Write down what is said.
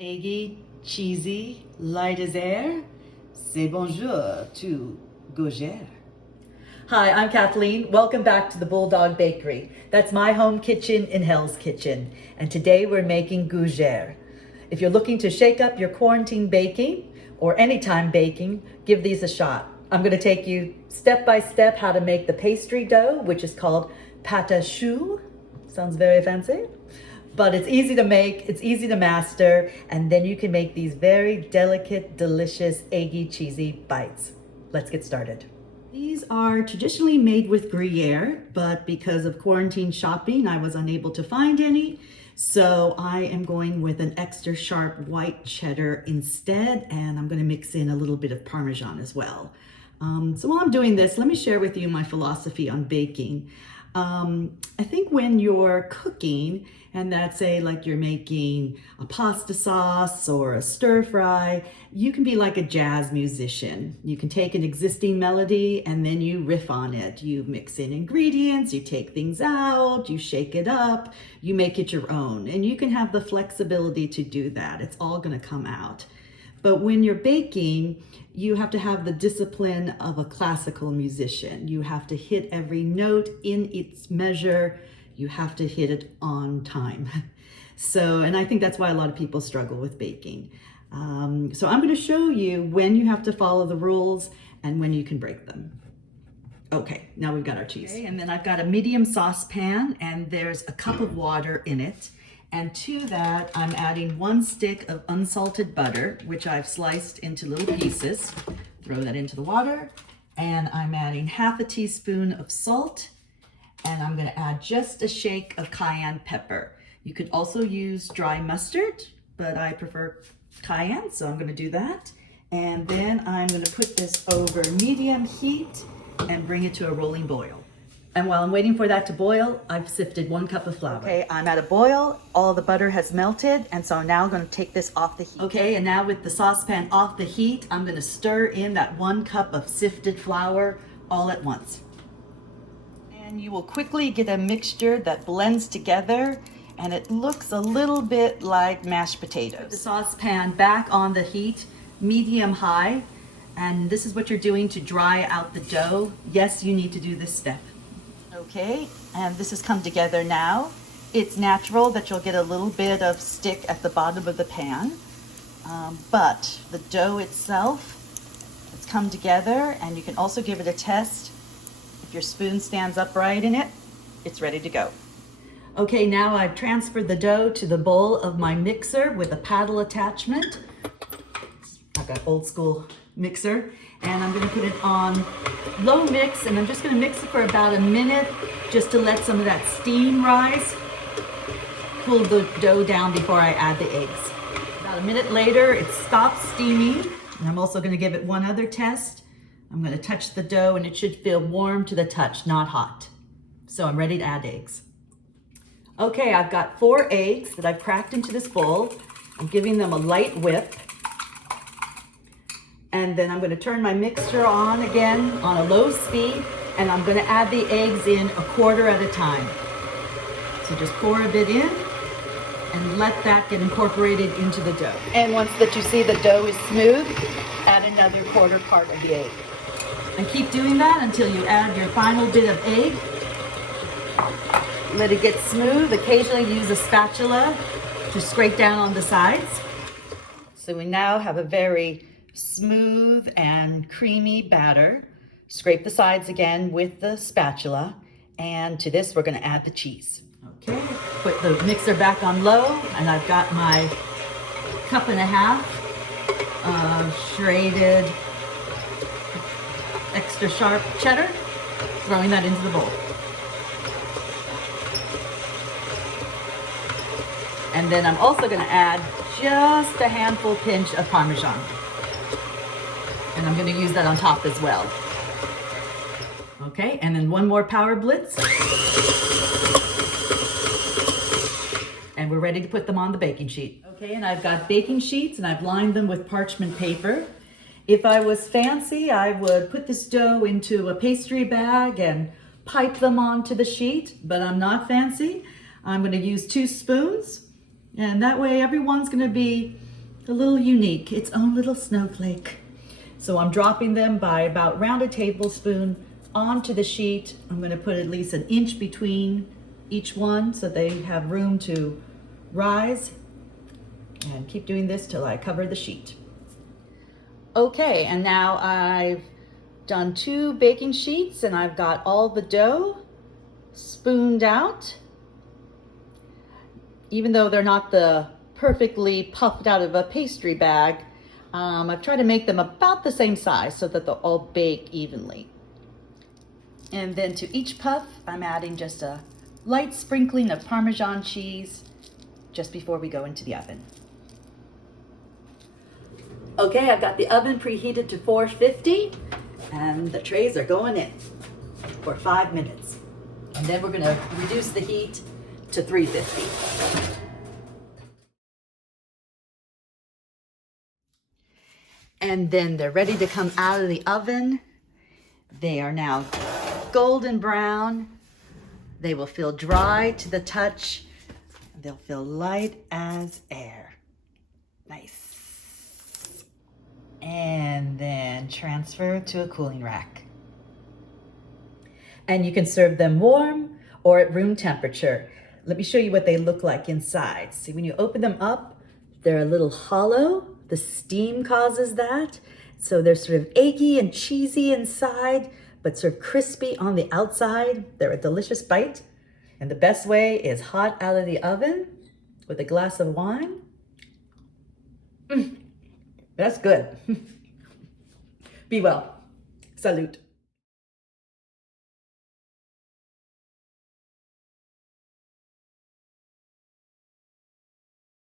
Eggy, cheesy, light as air, c'est bonjour to Gougères. Hi, I'm Kathleen. Welcome back to the Bulldog Bakery. That's my home kitchen in Hell's Kitchen. And today we're making Gougères. If you're looking to shake up your quarantine baking or anytime baking, give these a shot. I'm going to take you step by step how to make the pastry dough, which is called pâte à choux. Sounds very fancy. But it's easy to make, it's easy to master, and then you can make these very delicate, delicious, eggy, cheesy bites. Let's get started. These are traditionally made with gruyere, but because of quarantine shopping, I was unable to find any. So I am going with an extra sharp white cheddar instead, and I'm going to mix in a little bit of Parmesan as well. So while I'm doing this, let me share with you my philosophy on baking. I think when you're cooking, and that's say like you're making a pasta sauce or a stir fry, you can be like a jazz musician. You can take an existing melody and then you riff on it. You mix in ingredients, you take things out, you shake it up, you make it your own. And you can have the flexibility to do that. It's all going to come out. But when you're baking, you have to have the discipline of a classical musician. You have to hit every note in its measure. You have to hit it on time. And I think that's why a lot of people struggle with baking. So I'm going to show you when you have to follow the rules and when you can break them. Okay, now we've got our cheese. Okay, and then I've got a medium saucepan and there's a cup of water in it. And to that, I'm adding 1 stick of unsalted butter, which I've sliced into little pieces. Throw that into the water. And I'm adding half a teaspoon of salt. And I'm going to add just a shake of cayenne pepper. You could also use dry mustard, but I prefer cayenne, so I'm going to do that. And then I'm going to put this over medium heat and bring it to a rolling boil. And while I'm waiting for that to boil, I've sifted 1 cup of flour. Okay, I'm at a boil. All the butter has melted, and so I'm now going to take this off the heat. Okay, and now with the saucepan off the heat, I'm going to stir in that 1 cup of sifted flour all at once. And you will quickly get a mixture that blends together, and it looks a little bit like mashed potatoes. Put the saucepan back on the heat, medium high, and this is what you're doing to dry out the dough. Yes, you need to do this step. Okay, and this has come together now. It's natural that you'll get a little bit of stick at the bottom of the pan, but the dough itself, it's come together, and you can also give it a test. If your spoon stands upright in it, it's ready to go. Okay, now I've transferred the dough to the bowl of my mixer with a paddle attachment. I've got old school mixer, and I'm going to put it on low mix, and I'm just going to mix it for about a minute just to let some of that steam rise. Cool the dough down before I add the eggs. About a minute later, it stops steaming, and I'm also going to give it one other test. I'm going to touch the dough, and it should feel warm to the touch, not hot. So I'm ready to add eggs. Okay, I've got 4 eggs that I've cracked into this bowl. I'm giving them a light whip. And then I'm going to turn my mixture on again on a low speed, and I'm going to add the eggs in a quarter at a time. So just pour a bit in and let that get incorporated into the dough. And once that you see the dough is smooth, add another quarter part of the egg. And keep doing that until you add your final bit of egg. Let it get smooth. Occasionally use a spatula to scrape down on the sides. So we now have a very smooth and creamy batter. Scrape the sides again with the spatula, and to this we're going to add the cheese. Okay, put the mixer back on low, and I've got my 1.5 cups of shredded extra sharp cheddar, throwing that into the bowl. And then I'm also going to add just a handful pinch of Parmesan. And I'm going to use that on top as well. Okay, and then 1 more power blitz. And we're ready to put them on the baking sheet. Okay, and I've got baking sheets and I've lined them with parchment paper. If I was fancy, I would put this dough into a pastry bag and pipe them onto the sheet, but I'm not fancy. I'm going to use 2 spoons, and that way everyone's going to be a little unique, its own little snowflake. So I'm dropping them by about round tablespoon onto the sheet. I'm going to put at least an inch between each one so they have room to rise, and keep doing this till I cover the sheet. Okay, and now I've done 2 baking sheets and I've got all the dough spooned out. Even though they're not the perfectly puffed out of a pastry bag, I've tried to make them about the same size so that they'll all bake evenly. And then to each puff, I'm adding just a light sprinkling of Parmesan cheese just before we go into the oven. Okay, I've got the oven preheated to 450 and the trays are going in for 5 minutes. And then we're gonna reduce the heat to 350. And then they're ready to come out of the oven. They are now golden brown. They will feel dry to the touch. They'll feel light as air. Nice. And then transfer to a cooling rack. And you can serve them warm or at room temperature. Let me show you what they look like inside. See, when you open them up, they're a little hollow. The steam causes that. So they're sort of eggy and cheesy inside, but sort of crispy on the outside. They're a delicious bite. And the best way is hot out of the oven with a glass of wine. That's good. Be well. Salute.